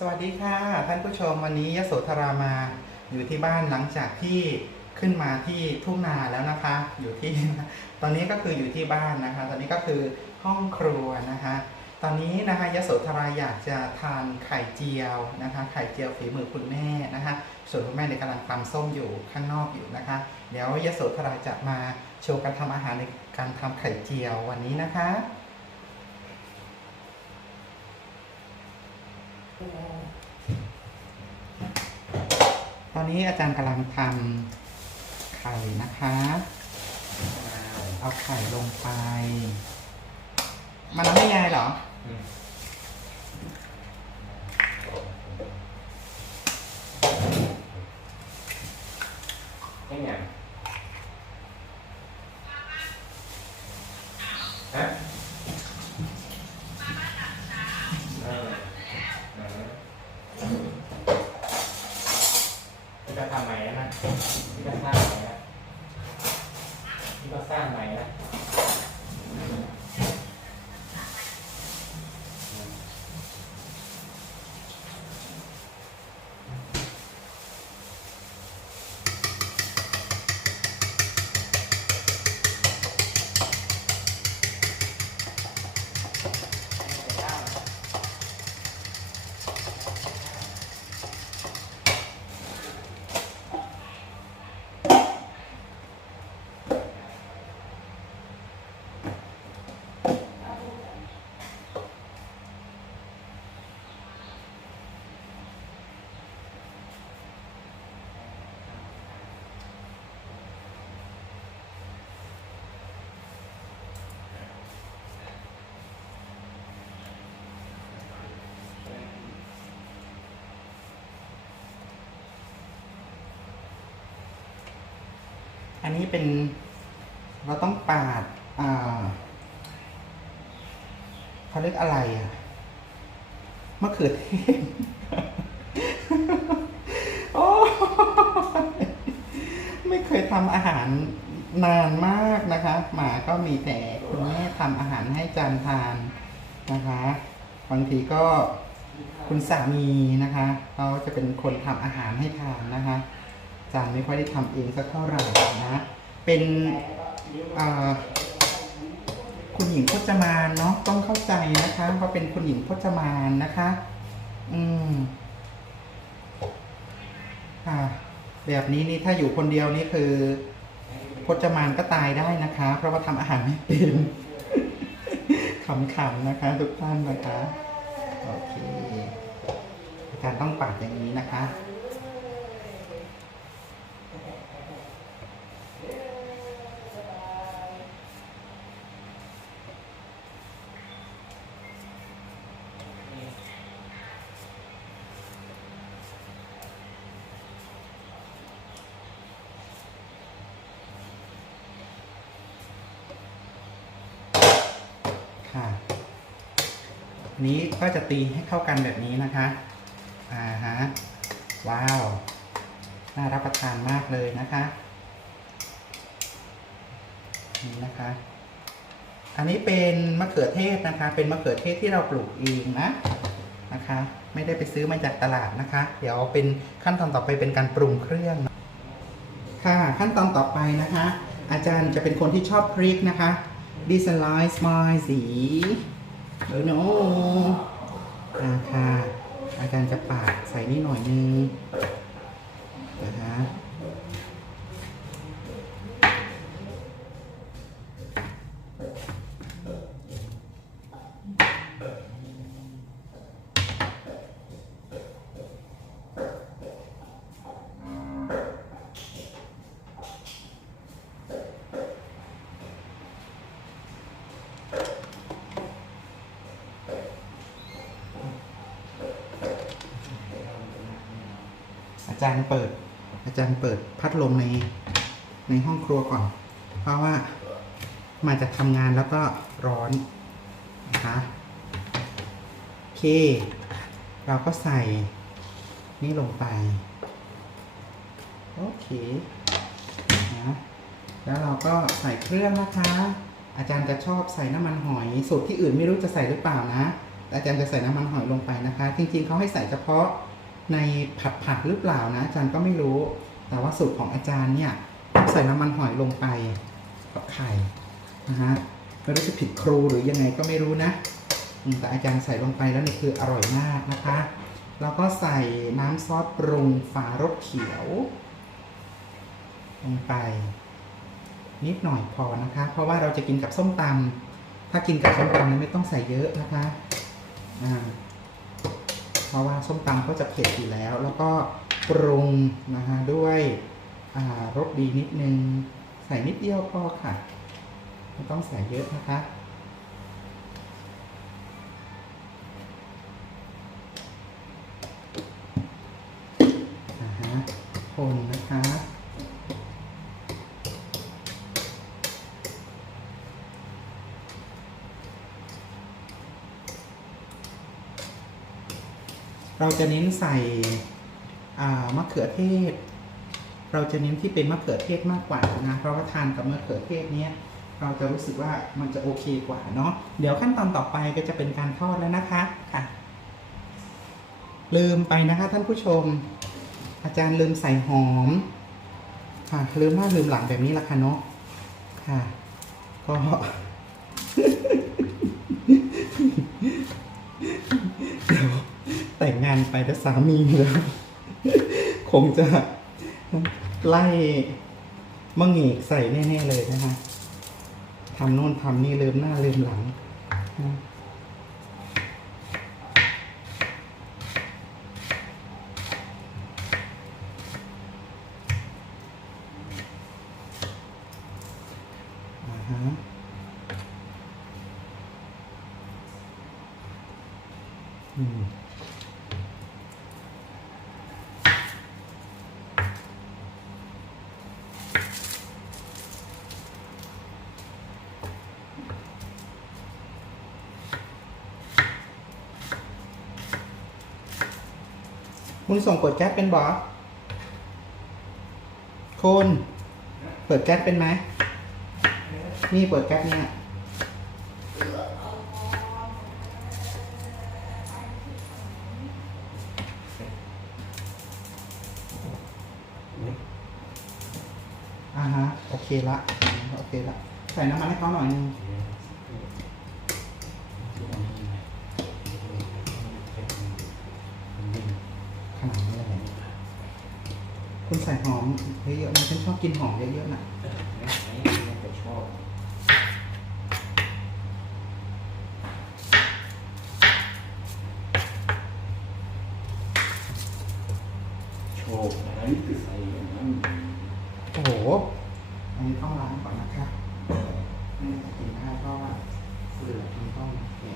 สวัสดีค่ะ ท่านผู้ชมวันนี้ยโสธรามาอยู่ที่บ้านหลังจากที่ขึ้นมาที่ทุ่งนาแล้วนะคะ อยู่ที่ ตอนนี้ก็คืออยู่ที่บ้านนะคะ ตอนนี้ก็คือห้องครัวนะคะ ตอนนี้นะคะยโสธราอยากจะทานไข่เจียวนะคะ ไข่เจียวฝีมือคุณแม่นะคะ ส่วนคุณแม่ในกำลังตำส้มอยู่ข้างนอกอยู่นะคะ เดี๋ยวยโสธราจะมาโชว์การทำอาหารในการทำไข่เจียววันนี้นะคะ ตอนนี้อาจารย์กำลังทำไข่นะคะ เอาไข่ลงไป มันน้ำไม่ยายเหรอ ไม่ไงฮะเออเออพี่ก็ทำใหม่แล้วนะพี่ก็สร้างใหม่แล้วพี่ก็สร้างใหม่แล้ว อันนี้เป็นเราต้องปาดอ่าเขาเรียกอะไรอะมะเขือเทศโอ้ไม่เคยทำอาหารนานมากนะคะ หมาก็มีแต่คุณแม่ทำอาหารให้จานทานนะคะ บางทีก็คุณสามีนะคะเขาจะเป็นคนทำอาหารให้ทานนะคะ จานไม่ค่อยได้ทำเองสักเท่าไหร่นะ เป็นคุณหญิงพจมานเนาะต้องเข้าใจนะคะเพราเป็นคุณหญิงพจมานนะคะ อืมค่ะแบบนี้นี่ถ้าอยู่คนเดียวนี่คือพจมานก็ตายได้นะคะ เพราะว่าทำอาหารไม่เป็นขำๆนะคะ ทุกท่านนะคะโอเคการต้องปาดอย่างนี้นะคะ นี้ก็จะตีให้เข้ากันแบบนี้นะคะ อ่าฮะ ว้าว น่ารับประทานมากเลยนะคะ นี่นะคะ อันนี้เป็นมะเขือเทศนะคะ เป็นมะเขือเทศที่เราปลูกเองนะนะคะ ไม่ได้ไปซื้อมาจากตลาดนะคะ เดี๋ยวเป็นขั้นตอนต่อไปเป็นการปรุงเครื่อง ค่ะ ขั้นตอนต่อไปนะคะ อาจารย์จะเป็นคนที่ชอบพริกนะคะดิสไลซ์มาสี เออโนอ่าค่ะอาการจะปากใส่นี่หน่อยนึง จารย์เปิด อาจารย์เปิดพัดลมในในห้องครัวก่อน เพราะว่ามาจากทำงานแล้วก็ร้อนนะคะโอเค เราก็ใส่นี่ลงไป โอเคนะแล้วเราก็ใส่เครื่องนะคะ อาจารย์จะชอบใส่น้ำมันหอย สูตรที่อื่นไม่รู้จะใส่หรือเปล่านะ อาจารย์จะใส่น้ำมันหอยลงไปนะคะ จริงๆเขาให้ใส่เฉพาะ ในผัดผักหรือเปล่านะอาจารย์ก็ไม่รู้ แต่ว่าสูตรของอาจารย์เนี่ยใส่น้ำมันหอยลงไปกับไข่นะฮะไม่รู้จะผิดครูหรือยังไงก็ไม่รู้นะแต่อาจารย์ใส่ลงไปแล้วนี่คืออร่อยมากนะคะ แล้วก็ใส่น้ำซอสปรุงฝารสเขียว ลงไป นิดหน่อยพอนะคะ เพราะว่าเราจะกินกับส้มตำถ้ากินกับส้มตำเนี่ยไม่ต้องใส่เยอะนะคะ อ่า เพราะว่าส้มตำก็จะเผ็ดอยู่แล้ว แล้วก็ปรุงนะฮะด้วยรสดีนิดนึง ใส่นิดเดียวพอค่ะ ไม่ต้องใส่เยอะนะคะ เราจะเน้นใส่มะเขือเทศ เราจะเน้นที่เป็นมะเขือเทศมากกว่านะ เพราะว่าทานกับมะเขือเทศเนี้ยเราจะรู้สึกว่ามันจะโอเคกว่าเนาะ เดี๋ยวขั้นตอนต่อไปก็จะเป็นการทอดแล้วนะคะค่ะ ลืมไปนะคะท่านผู้ชม อาจารย์ลืมใส่หอม ค่ะลืมหน้าลืมหลังแบบนี้ละค่ะเนาะค่ะ ก็ งงานไปแล้วสามีแล้วคงจะไล่มะเหงกใส่แน่ๆเลยนะคะทำโน่นทำนี่เลืมหน้าเลืมหลังนะอ่า มคุณส่งเปิดแก๊สเป็นบอสคุณเปิดแก๊สเป็นไหม นี่เปิดแก๊สเนี่ย อ่าฮะ โอเคละ โอเคละ ใส่น้ำมันให้เขาหน่อยนึง ขนาดนี้เลยคุณใส่หอมเยอะๆนะฉันชอบกินหอมเยอะๆนะชอบโชว์อะไรคือใส่อย่างนั้นโอ้โหอันนี้ต้องล้างก่อนนะคะไม่ได้กินได้เพราะว่าเปลือกมันต้องแกะ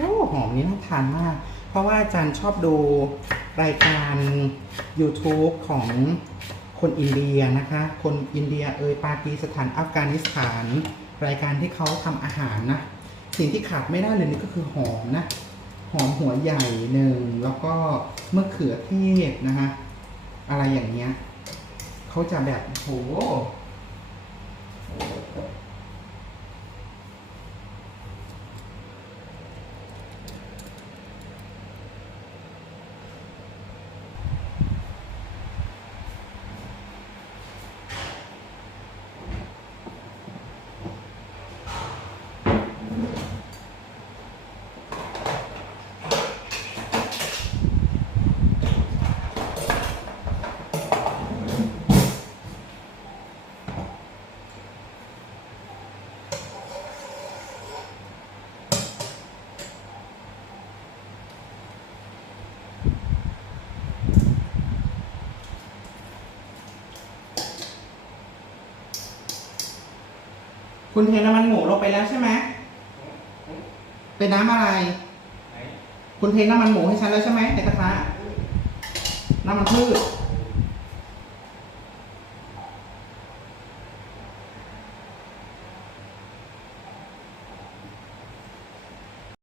โอ้หอมนี้น่าทานมาก เพราะว่าอาจารย์ชอบดูรายการ YouTube ของคนอินเดียนะคะ คนอินเดียเอยปากีสถานอัฟกานิสถาน รายการที่เขาทำอาหารนะ สิ่งที่ขาดไม่ได้เลยนี่ก็คือหอมนะ หอมหัวใหญ่หนึ่ง แล้วก็มะเขือเทศนะคะ อะไรอย่างเงี้ยเขาจะแบบโห คุณเทน้ำมันหมูลงไปแล้วใช่ไหมเป็นน้ำอะไรไหนคุณเทน้ำมันหมูให้ฉันแล้วใช่ไหมในกระทะน้ำมันพืช